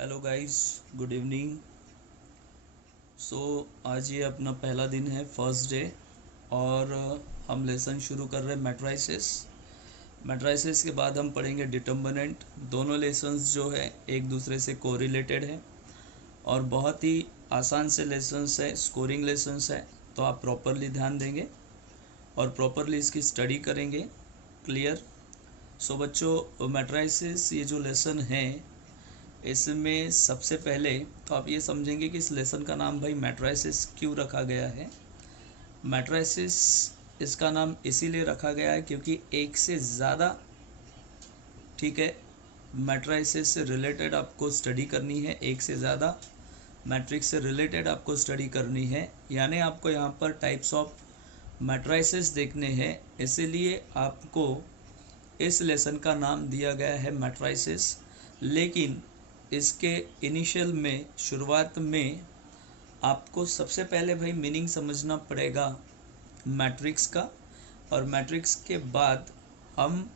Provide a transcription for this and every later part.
Hello guys, good evening. आज ये अपना पहला दिन है, फर्स्ट डे, और हम लेसन शुरू कर रहे हैं मैट्राइसिस के बाद हम पढ़ेंगे डिटर्मिनेंट। दोनों लेसन्स जो है एक दूसरे से कोरिलेटेड है और बहुत ही आसान से लेसन्स है, स्कोरिंग लेसन्स है। तो आप प्रॉपरली ध्यान देंगे और प्रॉपरली इसकी स्टडी करेंगे। क्लियर? बच्चों, मैट्राइसिस ये जो लेसन है इसमें सबसे पहले तो आप ये समझेंगे कि इस लेसन का नाम भाई मैट्राइसिस क्यों रखा गया है। मैट्राइसिस इसका नाम इसीलिए रखा गया है क्योंकि एक से ज़्यादा, ठीक है, मैट्राइसिस से रिलेटेड आपको स्टडी करनी है। एक से ज़्यादा मैट्रिक्स से रिलेटेड आपको स्टडी करनी है, यानी आपको यहाँ पर टाइप्स ऑफ मैट्राइसिस देखने हैं। इसीलिए आपको इस लेसन का नाम दिया गया है मैट्राइसिस। लेकिन इसके इनिशियल में, शुरुआत में आपको सबसे पहले भाई मीनिंग समझना पड़ेगा मैट्रिक्स का, और मैट्रिक्स के बाद हम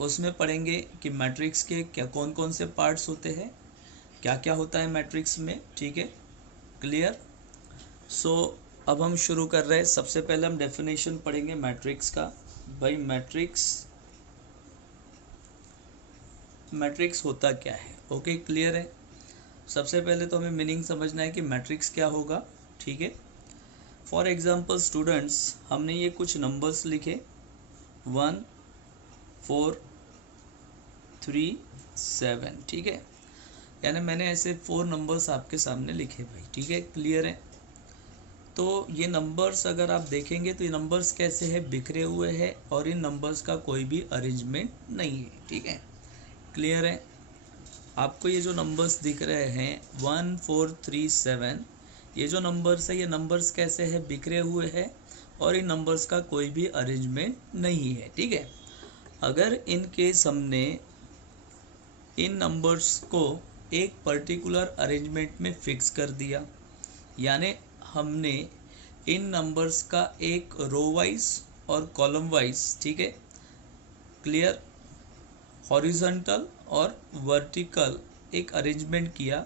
उसमें पढ़ेंगे कि मैट्रिक्स के क्या कौन कौन से पार्ट्स होते हैं, क्या क्या होता है मैट्रिक्स में। ठीक है, क्लियर? अब हम शुरू कर रहे हैं। सबसे पहले हम डेफिनेशन पढ़ेंगे मैट्रिक्स का। भाई मैट्रिक्स होता क्या है। ओके, क्लियर है? सबसे पहले तो हमें मीनिंग समझना है कि मैट्रिक्स क्या होगा। ठीक है, फॉर एग्जांपल स्टूडेंट्स, हमने ये कुछ नंबर्स लिखे 1 4 3 7। ठीक है, यानी मैंने ऐसे 4 नंबर्स आपके सामने लिखे भाई। ठीक है, क्लियर है? तो ये नंबर्स अगर आप देखेंगे तो ये नंबर्स कैसे हैं, बिखरे हुए हैं और इन नंबर्स का कोई भी अरेंजमेंट नहीं है। ठीक है, क्लियर है? आपको ये जो नंबर्स दिख रहे हैं 1 4 3 7, ये जो नंबर्स है, ये नंबर्स कैसे हैं, बिखरे हुए हैं और इन नंबर्स का कोई भी अरेंजमेंट नहीं है। ठीक है, अगर इन केस हमने इन नंबर्स को एक पर्टिकुलर अरेंजमेंट में फिक्स कर दिया, यानी हमने इन नंबर्स का एक रो वाइज और कॉलम वाइज, ठीक है, क्लियर, हॉरिजॉन्टल और वर्टिकल एक अरेंजमेंट किया,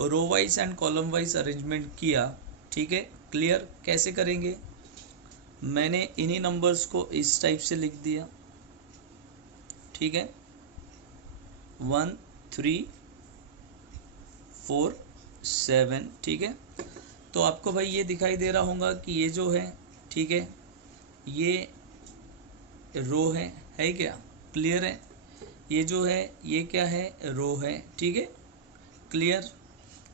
row wise and column wise arrangement किया। ठीक है, क्लियर? कैसे करेंगे? मैंने इन्हीं नंबर्स को इस टाइप से लिख दिया। ठीक है, 1 3 4 7। ठीक है, तो आपको भाई ये दिखाई दे रहा होगा कि ये जो है, ठीक है, ये रो है क्या? क्लियर है? ये जो है ये क्या है, रो है। ठीक है, क्लियर?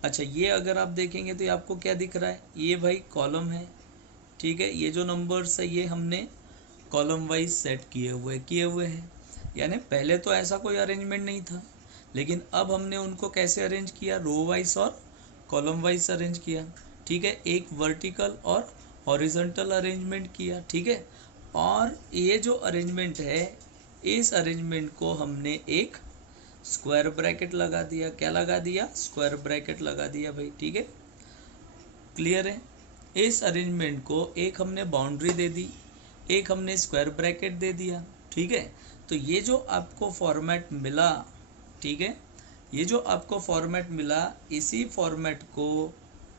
अच्छा, ये अगर आप देखेंगे तो ये आपको क्या दिख रहा है, ये भाई कॉलम है। ठीक है, ये जो नंबर्स है ये हमने कॉलम वाइज सेट किए हुए हैं, यानी पहले तो ऐसा कोई अरेंजमेंट नहीं था, लेकिन अब हमने उनको कैसे अरेंज किया, रो वाइज और कॉलम वाइज अरेंज किया। ठीक है, एक वर्टिकल और हॉरिजॉन्टल अरेंजमेंट किया। ठीक है, और ये जो अरेंजमेंट है, इस अरेंजमेंट को हमने एक स्क्वायर ब्रैकेट लगा दिया। क्या लगा दिया? स्क्वायर ब्रैकेट लगा दिया भाई। ठीक है, क्लियर है? इस अरेंजमेंट को एक हमने बाउंड्री दे दी, एक हमने स्क्वायर ब्रैकेट दे दिया। ठीक है, तो ये जो आपको फॉर्मेट मिला, ठीक है, ये जो आपको फॉर्मेट मिला, इसी फॉर्मेट को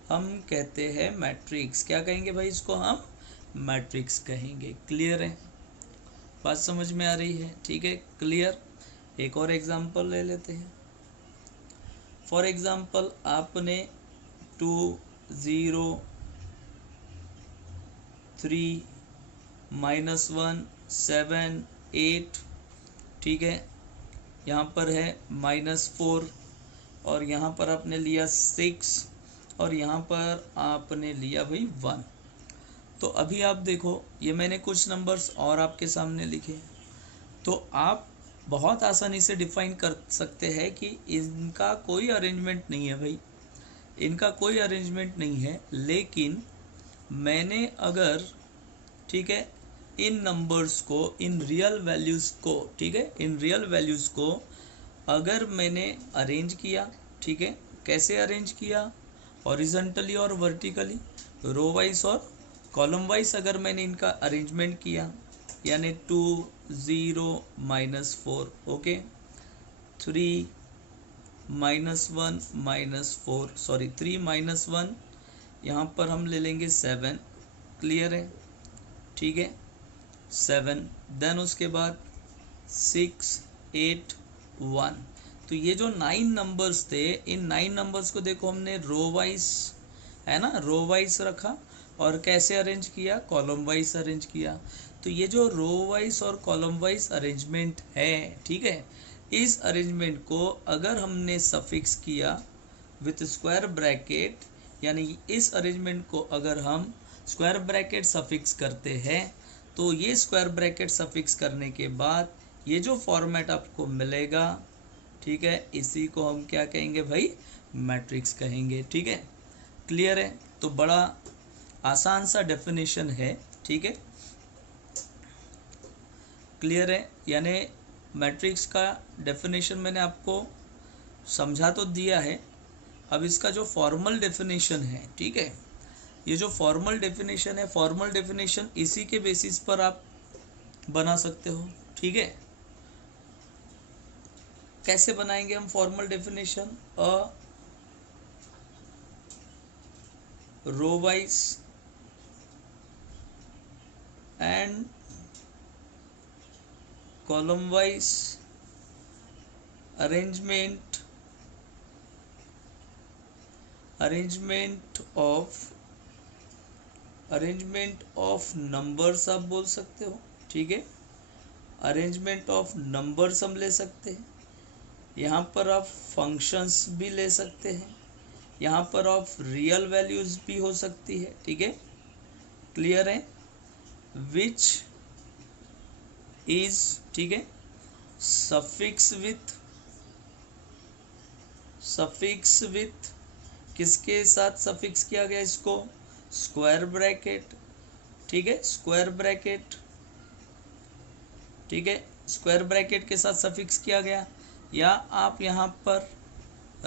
हम कहते हैं मैट्रिक्स। क्या कहेंगे भाई? इसको हम मैट्रिक्स कहेंगे। क्लियर है? बात समझ में आ रही है? ठीक है, क्लियर? एक और एग्जांपल ले लेते हैं। फॉर एग्जांपल आपने 2 0 3 -1 7 8, ठीक है, यहाँ पर है -4 और यहाँ पर आपने लिया 6 और यहाँ पर आपने लिया भाई 1। तो अभी आप देखो, ये मैंने कुछ नंबर्स और आपके सामने लिखे, तो आप बहुत आसानी से डिफाइन कर सकते हैं कि इनका कोई अरेंजमेंट नहीं है भाई, इनका कोई अरेंजमेंट नहीं है। लेकिन मैंने अगर, ठीक है, इन नंबर्स को, इन रियल वैल्यूज़ को, ठीक है, इन रियल वैल्यूज़ को अगर मैंने अरेंज किया, ठीक है, कैसे अरेंज किया, हॉरिजॉन्टली और वर्टिकली, रो वाइज और कॉलम वाइज अगर मैंने इनका अरेंजमेंट किया, यानी 2 0 -4, ओके, 3 -1 -4 सॉरी 3 -1, यहाँ पर हम ले लेंगे 7, क्लियर है, ठीक है 7। देन उसके बाद 6 8 1। तो ये जो 9 नंबर्स थे, इन 9 नंबर्स को देखो हमने रो वाइज, है ना, रो वाइज रखा और कैसे अरेंज किया, कॉलम वाइज अरेंज किया। तो ये जो रो वाइज और कॉलम वाइज अरेंजमेंट है, ठीक है, इस अरेंजमेंट को अगर हमने सफिक्स किया विथ स्क्वायर ब्रैकेट, यानी इस अरेंजमेंट को अगर हम स्क्वायर ब्रैकेट सफिक्स करते हैं, तो ये स्क्वायर ब्रैकेट सफिक्स करने के बाद ये जो फॉर्मेट आपको मिलेगा, ठीक है, इसी को हम क्या कहेंगे भाई, मैट्रिक्स कहेंगे, ठीक है, क्लियर है। तो बड़ा आसान सा डेफिनेशन है, ठीक है, क्लियर है। यानी मैट्रिक्स का डेफिनेशन मैंने आपको समझा तो दिया है। अब इसका जो फॉर्मल डेफिनेशन है, ठीक है, ये जो फॉर्मल डेफिनेशन है, फॉर्मल डेफिनेशन इसी के बेसिस पर आप बना सकते हो, ठीक है। कैसे बनाएंगे हम formal definition, a row wise and column wise arrangement of numbers आप बोल सकते हो, ठीक है, अरेंजमेंट ऑफ नंबर्स हम ले सकते हैं। यहाँ पर आप फंक्शंस भी ले सकते हैं, यहाँ पर आप रियल वैल्यूज भी हो सकती है, ठीक है, क्लियर है, विच इज, ठीक है, सफिक्स विथ किसके साथ सफिक्स किया गया इसको, स्क्वायर ब्रैकेट, ठीक है, स्क्वायर ब्रैकेट, ठीक है, स्क्वायर ब्रैकेट के साथ सफिक्स किया गया, या आप यहाँ पर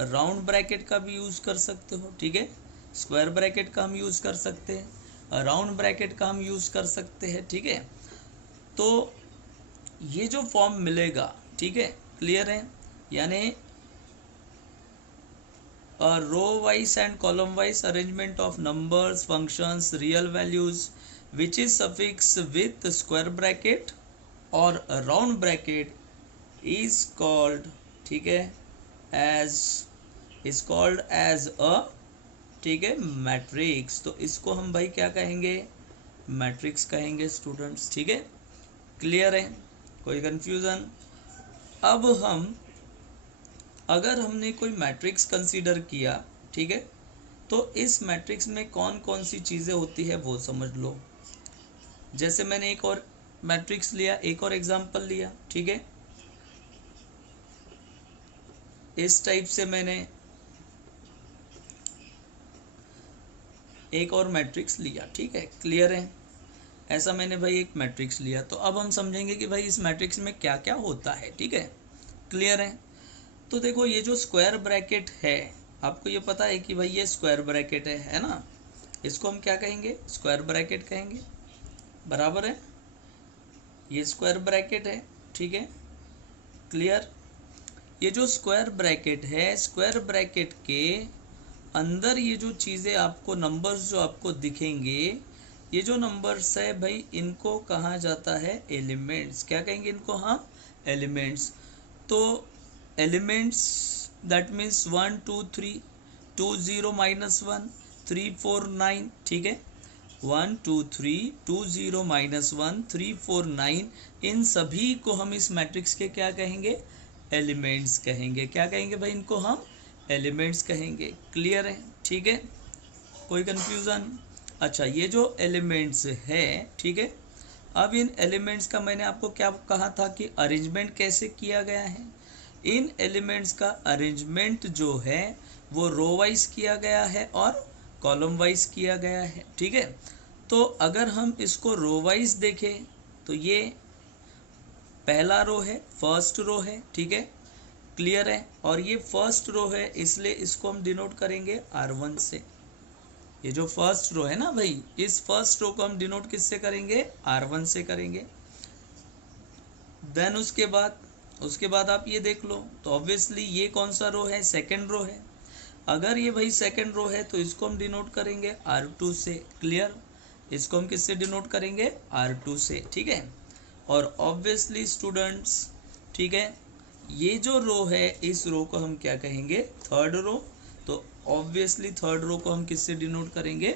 राउंड ब्रैकेट का भी यूज कर सकते हो, ठीक है, स्क्वायर ब्रैकेट का हम यूज कर सकते हैं, राउंड ब्रैकेट का हम यूज कर सकते हैं, ठीक है। तो ये जो फॉर्म मिलेगा, ठीक है, क्लियर है, यानी row wise and column wise arrangement of numbers, functions, real values which is suffix with square bracket और राउंड ब्रैकेट इज कॉल्ड, ठीक है, इज कॉल्ड एज अ, ठीक है, मैट्रिक्स। तो इसको हम भाई क्या कहेंगे, मैट्रिक्स कहेंगे स्टूडेंट्स, ठीक है, क्लियर है, कोई कंफ्यूजन। अब हम अगर हमने कोई मैट्रिक्स कंसीडर किया, ठीक है, तो इस मैट्रिक्स में कौन कौन सी चीज़ें होती है वो समझ लो। जैसे मैंने एक और मैट्रिक्स लिया, एक और एग्जांपल लिया, ठीक है, इस टाइप से मैंने एक और मैट्रिक्स लिया, ठीक है, क्लियर है, ऐसा मैंने भाई एक मैट्रिक्स लिया। तो अब हम समझेंगे कि भाई इस मैट्रिक्स में क्या क्या होता है, ठीक है, क्लियर है। तो देखो ये जो स्क्वायर ब्रैकेट है, आपको ये पता है कि भाई ये स्क्वायर ब्रैकेट है ना, इसको हम क्या कहेंगे, स्क्वायर ब्रैकेट कहेंगे, बराबर है, ये स्क्वायर ब्रैकेट है, ठीक है, क्लियर। ये जो स्क्वायर ब्रैकेट है, स्क्वायर ब्रैकेट के अंदर ये जो चीज़ें आपको, नंबर्स जो आपको दिखेंगे, ये जो नंबर्स है भाई, इनको कहा जाता है एलिमेंट्स। क्या कहेंगे इनको, हाँ, एलिमेंट्स। तो एलिमेंट्स दैट मीन्स 1 2 3 2 0 -1 3 4 9, ठीक है, 1 2 3 2 0 -1 3 4 9, इन सभी को हम इस मैट्रिक्स के क्या कहेंगे, एलिमेंट्स कहेंगे। क्या कहेंगे भाई, इनको हम एलिमेंट्स कहेंगे, क्लियर है, ठीक है, कोई कंफ्यूजन। अच्छा, ये जो एलिमेंट्स है, ठीक है, अब इन एलिमेंट्स का मैंने आपको क्या कहा था कि अरेंजमेंट कैसे किया गया है। इन एलिमेंट्स का अरेंजमेंट जो है वो रो वाइज किया गया है और कॉलम वाइज किया गया है, ठीक है। तो अगर हम इसको रो वाइज देखें तो ये पहला रो है, फर्स्ट रो है, ठीक है, क्लियर है, और ये फर्स्ट रो है, इसलिए इसको हम डिनोट करेंगे R1 से। ये जो फर्स्ट रो है ना भाई, इस फर्स्ट रो को हम डिनोट किससे करेंगे, R1 से करेंगे। देन उसके बाद उसके बाद आप ये देख लो, तो ऑब्वियसली ये कौन सा रो है, सेकंड रो है। अगर ये भाई सेकंड रो है तो इसको हम डिनोट करेंगे R2 से। क्लियर, इसको हम किससे डिनोट करेंगे, R2 से, ठीक है। और ऑब्वियसली स्टूडेंट्स, ठीक है, ये जो रो है इस रो को हम क्या कहेंगे, थर्ड रो। तो ऑब्वियसली थर्ड रो को हम किससे डिनोट करेंगे,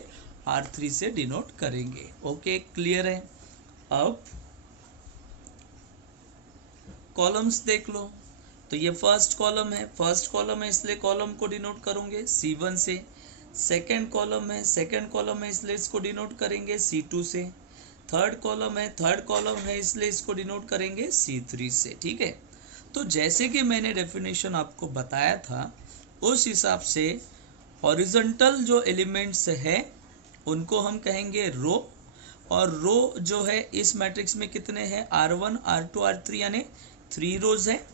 R3 से डिनोट करेंगे। ओके, क्लियर है। अब कॉलम्स देख लो, तो ये फर्स्ट कॉलम है, इसलिए कॉलम को डिनोट करोगे C1 से। सेकंड कॉलम है, इसलिए इसको डिनोट करेंगे C2 से। थर्ड कॉलम है, इसलिए इसको डिनोट करेंगे C3 से, ठीक है। तो जैसे कि मैंने डेफिनेशन आपको बताया था, उस हिसाब से हॉरिजॉन्टल जो एलिमेंट्स है उनको हम कहेंगे रो। और रो जो है इस मैट्रिक्स में कितने हैं, R1 R2 R3, यानी 3 रोज है।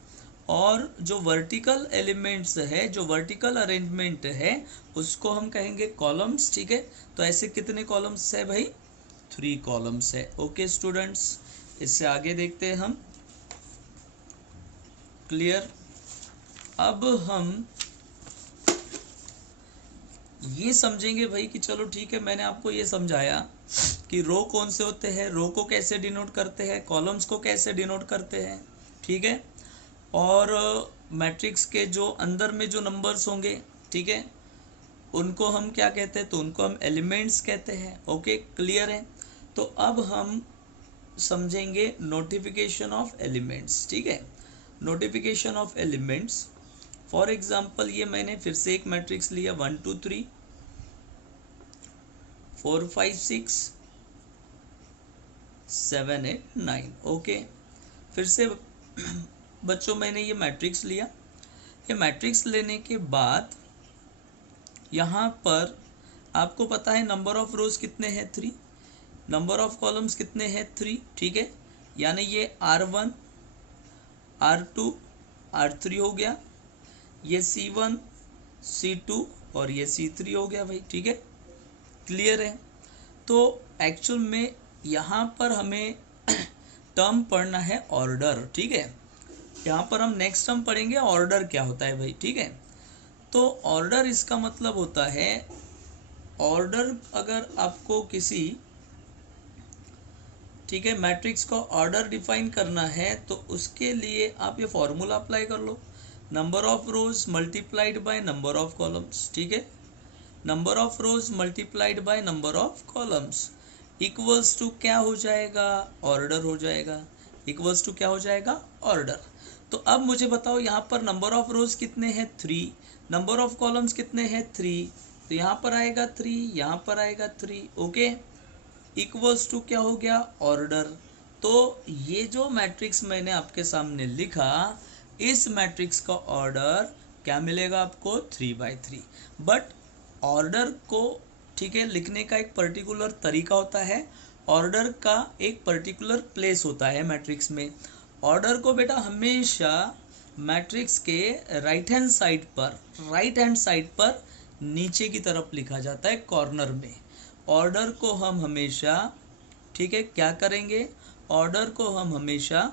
और जो वर्टिकल एलिमेंट्स है, जो वर्टिकल अरेंजमेंट है, उसको हम कहेंगे कॉलम्स, ठीक है। तो ऐसे कितने कॉलम्स है भाई, 3 कॉलम्स है। ओके स्टूडेंट्स, इससे आगे देखते हैं हम। क्लियर। अब हम ये समझेंगे भाई कि चलो ठीक है, मैंने आपको ये समझाया कि रो कौन से होते हैं, रो को कैसे डिनोट करते हैं, कॉलम्स को कैसे डिनोट करते हैं, ठीक है। और मैट्रिक्स के जो अंदर में जो नंबर्स होंगे, ठीक है, उनको हम क्या कहते हैं, तो उनको हम एलिमेंट्स कहते हैं। ओके, क्लियर है। तो अब हम समझेंगे नोटिफिकेशन ऑफ एलिमेंट्स, ठीक है। Notification of elements, for example ये मैंने फिर से एक मैट्रिक्स लिया 1 2 3 4 5 6 7 8 9। ओके, फिर से बच्चों मैंने ये मैट्रिक्स लिया। ये मैट्रिक्स लेने के बाद यहाँ पर आपको पता है नंबर ऑफ रोज कितने हैं, 3। नंबर ऑफ कॉलम्स कितने हैं, 3, ठीक है। यानी ये R1 R2 R3 हो गया, ये C1 C2 और ये C3 हो गया भाई, ठीक है। क्लियर है। तो एक्चुअल में यहाँ पर हमें टर्म पढ़ना है ऑर्डर, ठीक है। यहाँ पर हम नेक्स्ट टर्म पढ़ेंगे ऑर्डर क्या होता है भाई, ठीक है। तो ऑर्डर इसका मतलब होता है, ऑर्डर अगर आपको किसी, ठीक है, मैट्रिक्स को ऑर्डर डिफाइन करना है तो उसके लिए आप ये फॉर्मूला अप्लाई कर लो, number of rows multiplied by number of columns, ठीक है। Number of rows multiplied by number of columns equals to क्या हो जाएगा, ऑर्डर हो जाएगा। इक्वल्स टू क्या हो जाएगा, ऑर्डर। तो अब मुझे बताओ यहाँ पर नंबर ऑफ रोज कितने हैं, 3। नंबर ऑफ कॉलम्स कितने हैं, 3। तो यहाँ पर आएगा 3, यहाँ पर आएगा 3। ओके, इक्वल्स टू क्या हो गया, ऑर्डर। तो ये जो मैट्रिक्स मैंने आपके सामने लिखा, इस मैट्रिक्स का ऑर्डर क्या मिलेगा आपको, 3/3। बट ऑर्डर को, ठीक है, लिखने का एक पर्टिकुलर तरीका होता है, ऑर्डर का एक पर्टिकुलर प्लेस होता है मैट्रिक्स में। ऑर्डर को बेटा हमेशा मैट्रिक्स के राइट हैंड साइड पर नीचे की तरफ लिखा जाता है, कॉर्नर में। ऑर्डर को हम हमेशा, ठीक है, क्या करेंगे, ऑर्डर को हम हमेशा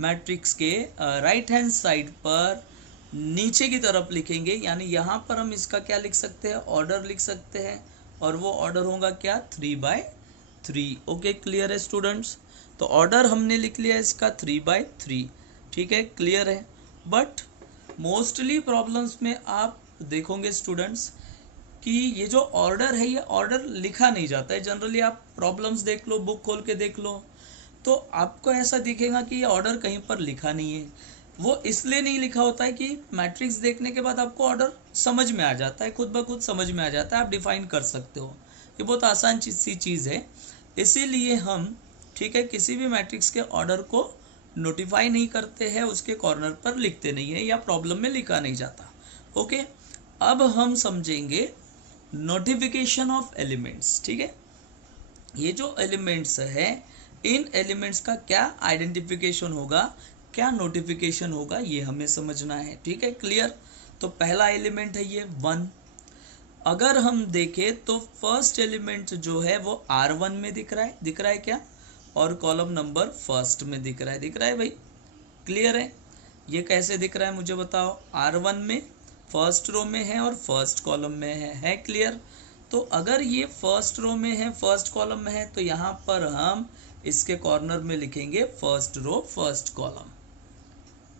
मैट्रिक्स के राइट हैंड साइड पर नीचे की तरफ लिखेंगे। यानी यहाँ पर हम इसका क्या लिख सकते हैं, ऑर्डर लिख सकते हैं, और वो ऑर्डर होगा क्या, 3/3। ओके, क्लियर है स्टूडेंट्स। तो ऑर्डर हमने लिख लिया इसका 3/3, ठीक है, क्लियर है। बट मोस्टली प्रॉब्लम्स में आप देखोगे स्टूडेंट्स कि ये जो ऑर्डर है, ये ऑर्डर लिखा नहीं जाता है। जनरली आप प्रॉब्लम्स देख लो, बुक खोल के देख लो, तो आपको ऐसा दिखेगा कि ये ऑर्डर कहीं पर लिखा नहीं है। वो इसलिए नहीं लिखा होता है कि मैट्रिक्स देखने के बाद आपको ऑर्डर समझ में आ जाता है, खुद ब खुद समझ में आ जाता है, आप डिफाइन कर सकते हो। ये बहुत आसान सी चीज़ है। इसीलिए हम, ठीक है, किसी भी मैट्रिक्स के ऑर्डर को नोटिफाई नहीं करते हैं, उसके कॉर्नर पर लिखते नहीं है, या प्रॉब्लम में लिखा नहीं जाता। ओके, अब हम समझेंगे नोटिफिकेशन ऑफ एलिमेंट्स, ठीक है। ये जो एलिमेंट्स है, इन एलिमेंट्स का क्या आइडेंटिफिकेशन होगा, क्या नोटिफिकेशन होगा, ये हमें समझना है, ठीक है, क्लियर। तो पहला एलिमेंट है ये 1। अगर हम देखें तो फर्स्ट एलिमेंट जो है वो R1 में दिख रहा है क्या, और कॉलम नंबर फर्स्ट में दिख रहा है भाई, क्लियर है? ये कैसे दिख रहा है मुझे बताओ। R1 में फर्स्ट रो में है और फर्स्ट कॉलम में है क्लियर? तो अगर ये फर्स्ट रो में है, फर्स्ट कॉलम में है, तो यहाँ पर हम इसके कॉर्नर में लिखेंगे फर्स्ट रो फर्स्ट कॉलम,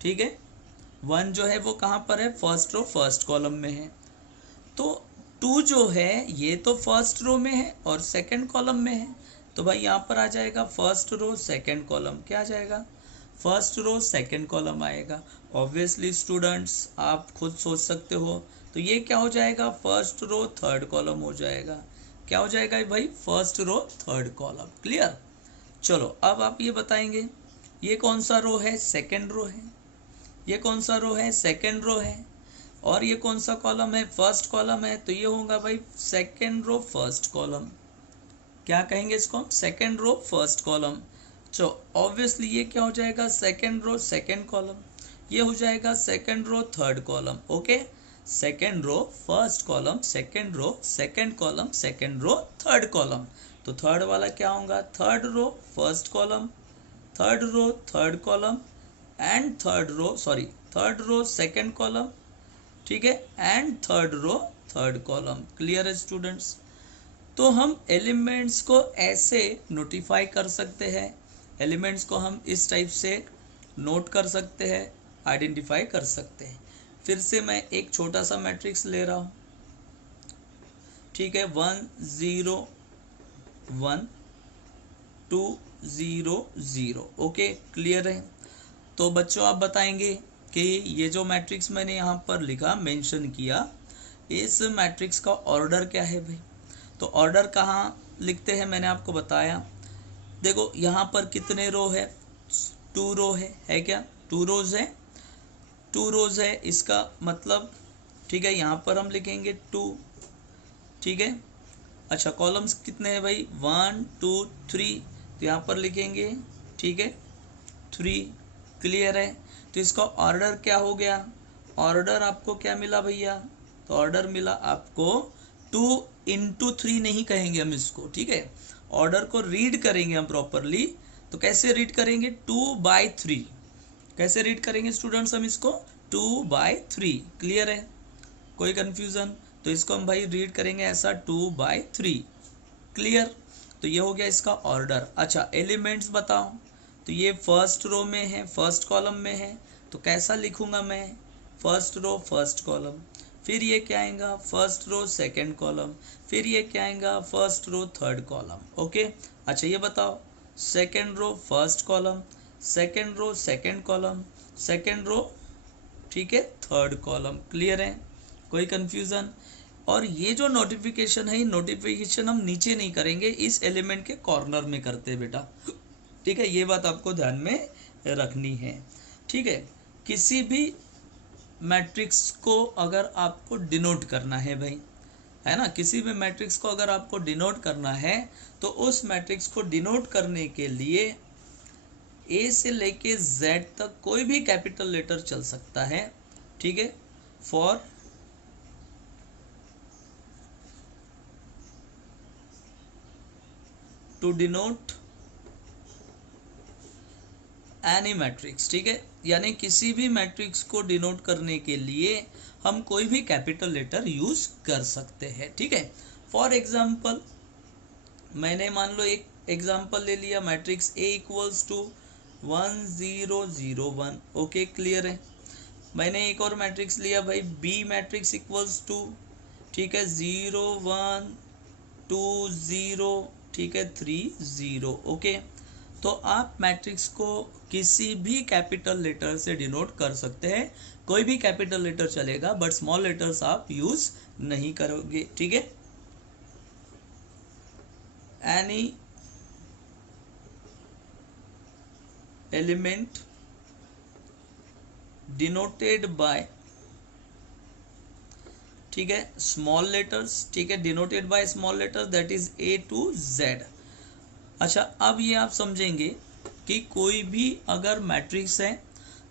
ठीक है। 1 जो है वो कहाँ पर है, फर्स्ट रो फर्स्ट कॉलम में है। तो 2 जो है ये तो फर्स्ट रो में है और सेकंड कॉलम में है, तो भाई यहाँ पर आ जाएगा फर्स्ट रो सेकंड कॉलम। क्या आ जाएगा? फर्स्ट रो सेकंड कॉलम आएगा। ऑब्वियसली स्टूडेंट्स आप खुद सोच सकते हो, तो ये क्या हो जाएगा, फर्स्ट रो थर्ड कॉलम हो जाएगा। क्या हो जाएगा भाई, first row third column. Clear? चलो अब आप ये बताएंगे ये कौन सा रो है, सेकंड रो है। ये कौन सा रो है, सेकंड रो है। और ये कौन सा कॉलम है, फर्स्ट कॉलम है, तो ये होगा भाई सेकंड रो फर्स्ट कॉलम। क्या कहेंगे इसको हम, सेकंड रो फर्स्ट कॉलम। तो ऑब्वियसली ये क्या हो जाएगा, सेकंड रो सेकंड कॉलम। ये हो जाएगा second row third column. Okay, second row first column, second row second column, second row third column. तो थर्ड वाला क्या होगा, third row first column, third row third column and third row second column, ठीक है, and third row third column. Clear है students? तो हम elements को ऐसे नोटिफाई कर सकते हैं, एलिमेंट्स को हम इस टाइप से नोट कर सकते हैं, आइडेंटिफाई कर सकते हैं। फिर से मैं एक छोटा सा मैट्रिक्स ले रहा हूँ, ठीक है, 1 0 1 2 0 0। ओके, क्लियर है? तो बच्चों आप बताएंगे कि ये जो मैट्रिक्स मैंने यहाँ पर लिखा, मेंशन किया, इस मैट्रिक्स का ऑर्डर क्या है भाई? तो ऑर्डर कहाँ लिखते हैं मैंने आपको बताया। देखो यहाँ पर कितने रो है, 2 रो है क्या, 2 रोज है, 2 रोज है, इसका मतलब ठीक है, यहाँ पर हम लिखेंगे 2, ठीक है। अच्छा कॉलम्स कितने हैं भाई, 1 2 3, तो यहाँ पर लिखेंगे, ठीक है, 3। क्लियर है? तो इसका ऑर्डर क्या हो गया, ऑर्डर आपको क्या मिला भैया, तो ऑर्डर मिला आपको 2 into 3 नहीं कहेंगे हम इसको, ठीक है। ऑर्डर को रीड करेंगे हम प्रॉपरली, तो कैसे रीड करेंगे, 2/3। कैसे रीड करेंगे स्टूडेंट्स हम इसको, 2/3। क्लियर है? कोई कंफ्यूजन? तो इसको हम भाई रीड करेंगे ऐसा 2/3। क्लियर? तो ये हो गया इसका ऑर्डर। अच्छा एलिमेंट्स बताओ, तो ये फर्स्ट रो में है, फर्स्ट कॉलम में है, तो कैसा लिखूंगा मैं, फर्स्ट रो फर्स्ट कॉलम। फिर ये क्या आएगा, फर्स्ट रो सेकंड कॉलम। फिर ये क्या आएगा, first row third column. Okay, अच्छा ये बताओ, second row first column, second row second column, second row, ठीक है, थर्ड कॉलम। क्लियर है? कोई कंफ्यूजन? और ये जो नोटिफिकेशन है, ये नोटिफिकेशन हम नीचे नहीं करेंगे, इस एलिमेंट के कॉर्नर में करते हैं बेटा, ठीक है। ये बात आपको ध्यान में रखनी है, ठीक है। किसी भी मैट्रिक्स को अगर आपको डिनोट करना है भाई, है ना, किसी भी मैट्रिक्स को अगर आपको डिनोट करना है, तो उस मैट्रिक्स को डिनोट करने के लिए ए से लेके जेड तक कोई भी कैपिटल लेटर चल सकता है, ठीक है। For to denote any matrix, ठीक है, यानी किसी भी मैट्रिक्स को डिनोट करने के लिए हम कोई भी कैपिटल लेटर यूज कर सकते हैं, ठीक है। फॉर एग्जाम्पल मैंने मान लो एक एग्जाम्पल ले लिया, matrix A equals to 1 0 0 1। Okay, clear है? मैंने एक और मैट्रिक्स लिया भाई, B मैट्रिक्स इक्वल्स टू, ठीक है, 0 1 2 0, ठीक है, 3 0। ओके, तो आप मैट्रिक्स को किसी भी कैपिटल लेटर से डिनोट कर सकते हैं, कोई भी कैपिटल लेटर चलेगा, बट स्मॉल लेटर्स आप यूज नहीं करोगे, ठीक है। एनी एलिमेंट डिनोटेड बाय, ठीक है, स्मॉल लेटर्स, ठीक है, denoted by small letter, that is A to Z। अच्छा अब ये आप समझेंगे कि कोई भी अगर मैट्रिक्स है,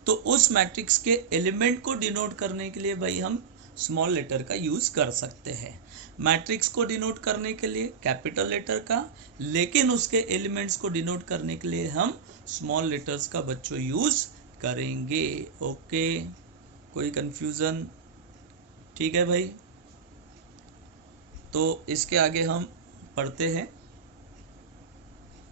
तो उस मैट्रिक्स के एलिमेंट को डिनोट करने के लिए भाई हम स्मॉल लेटर का यूज कर सकते हैं। मैट्रिक्स को डिनोट करने के लिए कैपिटल लेटर का, लेकिन उसके एलिमेंट्स को डिनोट करने के लिए हम स्मॉल लेटर्स का बच्चों यूज करेंगे। ओके, कोई कंफ्यूज़न? ठीक है भाई, तो इसके आगे हम पढ़ते हैं।